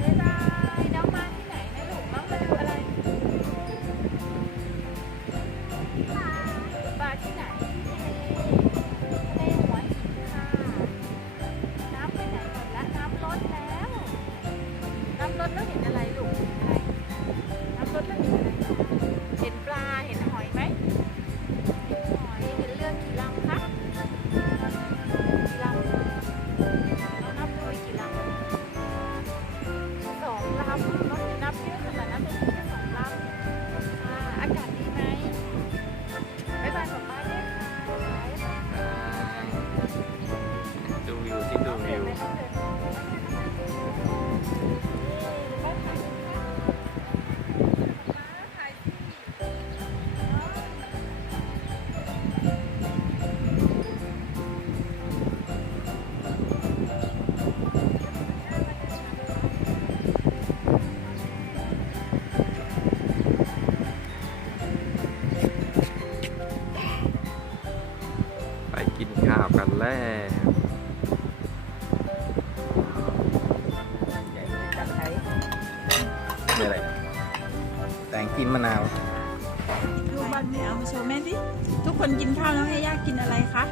บ๊ายบายน้องมาที่ไหนนะลูกน้องมาดูอะไรปลาที่ไหนทะเลหัวหินค่ะน้ำไปไหนหมดแล้วน้ำลดแล้วน้ำลดแล้วเห็นอะไรลูกอะไรน้ำลดแล้วเห็นอะไรเห็นปลาเห็นหอยไหมเห็นหอยเห็นเรือกี่ลำคะกี่ลำเรานับดูกี่ลำ2 ลำรถนับเยอะขนาดนั้นเป็นแค่2 ลำอากาศดีไหมบ๊ายบายป๊าป๊าด้วยค่ะ ดูวิวที่ดูวิว ไปกินข้าวกันแล้วนี่อะไรแตงกินมะนาว ลูกบ้านแม่เอามาโชว์แม่สิทุกคนกินข้าวน้องให้ย่ากินอะไรคะ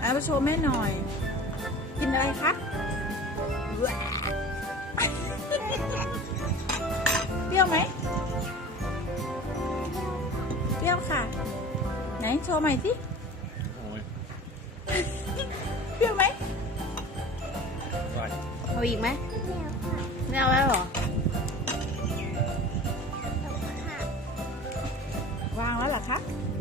เอามาโชว์แม่หน่อย กินอะไรคะเปรี้ยวไหมเปรี้ยวค่ะไหนโชว์ใหม่สิเปรี้ยวไหม เอาอีกไหมไม่เอาแล้วเหรอ วางแล้วเหรอคะ ว